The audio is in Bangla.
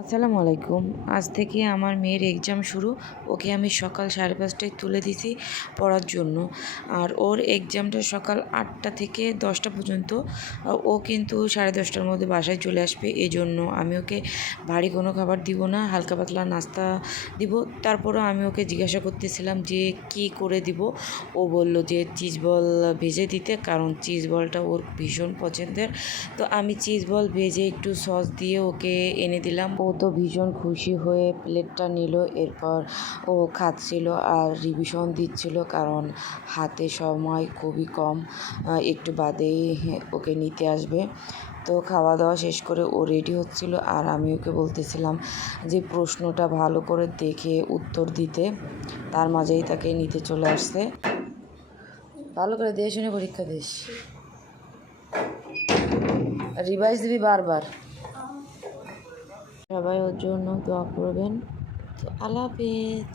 আসসালামু আলাইকুম। আজ থেকে আমার মেয়ের এক্সাম শুরু। ওকে আমি সকাল 5:30টায় তুলে দিছি পড়ার জন্য। আর ওর এক্সামটা সকাল 8টা থেকে 10টা পর্যন্ত। ও কিন্তু 10:30টার মধ্যে বাসায় চলে আসবে। এজন্য আমি ওকে ভারী কোনো খাবার দিব না, হালকা পাতলা নাস্তা দিব। তারপরও আমি ওকে জিজ্ঞাসা করতেছিলাম যে কি করে দিব। ও বলল যে চিজ বল ভেজে দিতে, কারণ চিজ বলটা ওর ভীষণ পছন্দের। তো আমি চিজ বল ভেজে একটু সস দিয়ে ওকে এনে দিলাম। ও তো ভীষণ খুশি হয়ে প্লেটটা নিল। এরপর ও খাচ্ছিল আর রিভিশন দিচ্ছিল, কারণ হাতে সময় খুবই কম, একটু বাদেই ওকে নিতে আসবে। তো খাওয়া দাওয়া শেষ করে ও রেডি হচ্ছিল, আর আমি ওকে বলতেছিলাম যে প্রশ্নটা ভালো করে দেখে উত্তর দিতে। তার মাঝেই তাকে নিতে চলে আসছে। ভালো করে দিয়ে শুনে পরীক্ষা দিস, রিভাইজ দিবি বারবার। সবাই ওর জন্য দোয়া করবেন। তো আল্লাহ হাফেজ।